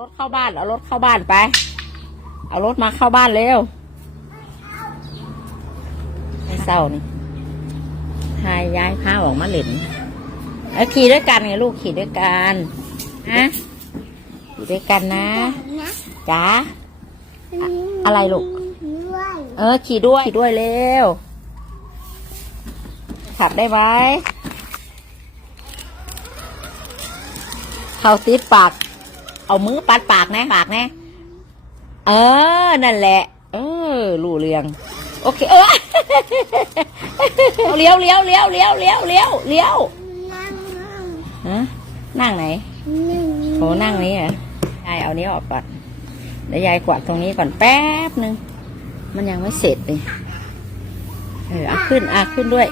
รถเข้าบ้าน เอารถเข้าบ้านไป เอารถมาเข้าบ้านเร็วให้เศร้านี่หายย้ายพาออกมาเหล่นเอาขี่ด้วยกันไงลูกขี่ด้วยกันนะขี่ด้วยกันนะจ๋าอะไรลูก เออ ขี่ด้วยขี่ด้วยเร็ว ขับได้ไหมเขาติดปาก เอามือปัดปากนะปากนะเออ นั่นแหละ เออรู้เรื่อง โอเค เออเลี้ยวเลี้ยวเลี้ยวเลี้ยวเลี้ยวเลี้ยวเลี้ยวนั่งนั่งฮะนั่งไหนนั่งโอ้นั่งนี้เหรอยายเอานี้ออกก่อนเดี๋ยวยายกวาดตรงนี้ก่อนแป๊บหนึ่งมันยังไม่เสร็จเลยเออเอาขึ้นอะขึ้นด้วย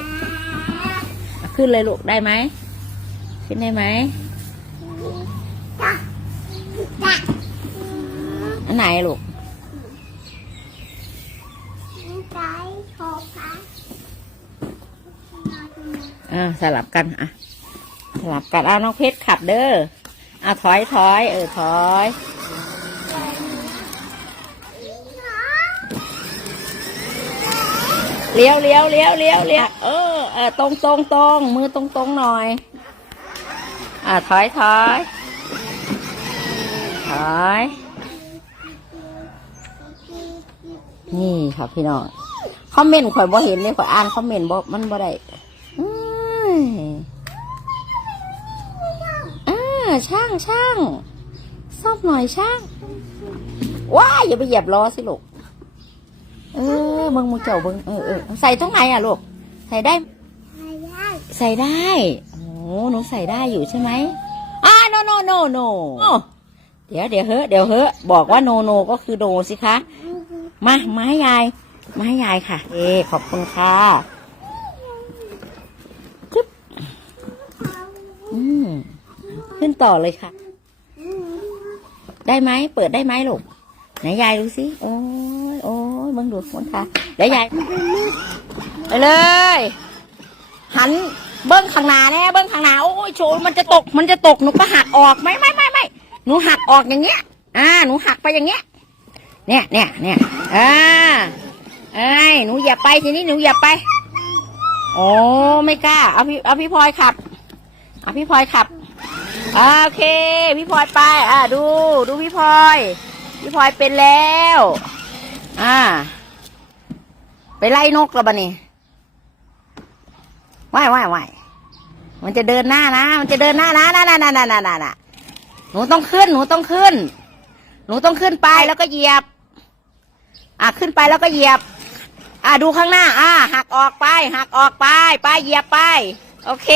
เอาขึ้นเลยลูกได้ไหม ขึ้นได้ไหม ไหนลูกใจโชว์ค่ะอ่าสลับกันอะสลับกันเอาน้องเพชรขับเด้อเอาถอยถอยเออถอยเลี้ยวเลี้ยวเลี้ยวเลี้ยวเลี้ยวเออเออตรงตรงตรงมือตรงตรงหน่อย อ่าถอยถอยถอย นี่ค่ะพี่น้องคอมเมนต์ข่อยบ่เห็นเลยข่อยอ่านคอมเมนต์บ่มันบ่ได้อ่าช่างช่างซ่อมหน่อยช่างว้ายอย่าไปเหยียบล้อสิลูกเออมึงมึงเจ้ามึงเออเออใส่ตรงไหนอะลูกใส่ได้ไม่ได้ ใส่ได้โอ้หนูใส่ได้อยู่ใช่ไหมอ่าโนโนโนโนเดี๋ยวเดี๋ยวเฮ้เดี๋ยวเฮ้บอกว่าโนโนก็คือโนสิคะ มามาให้ยาย มาให้ยายค่ะ เอ ขอบคุณค่ะกึ๊บอืมขึ้นต่อเลยค่ะ ได้ไหมเปิดได้ไหมลูกไหนยายดูสิโอ้ยโอ้ยมึงดูมันค่ะเดี๋ยวยายไปเลย หันเบิ้งข้างหน้าแน่เบิ้งข้างหน้าโอ้ยโชว์มันจะตกมันจะตกหนูก็หักออกไม่ไม่ไม่ไม่หนูหักออกอย่างเงี้ย อ่า หนูหักไปอย่างเงี้ย เนี่ยเนี่ยเนี่ยอ่าไอ้ยหนูอย่าไปทีนี้หนูอย่าไป โอ้ไม่กล้า เอาพี่เอาพี่พลอยขับ เอาพี่พลอยขับ โอเค พี่พลอยไป อ่าดู ดูพี่พลอย พี่พลอยเป็นแล้ว อ่า ไปไล่นกแล้วบะนี่ว่ายว่ายว่ายมันจะเดินหน้านะ มันจะเดินหน้านะน่ะน่ะน่ะน่ะน่ะน่ะน่ะหนูต้องขึ้น หนูต้องขึ้น หนูต้องขึ้นไปแล้วก็เหยียบ อะขึ้นไปแล้วก็เหยียบ อะดูข้างหน้า อะหักออกไป หักออกไป ไปเหยียบไป โอเค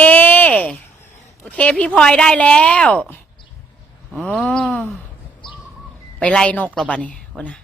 โอเคพี่พลอยได้แล้วอ๋อไปไล่นกเราบ้านี่คนนะ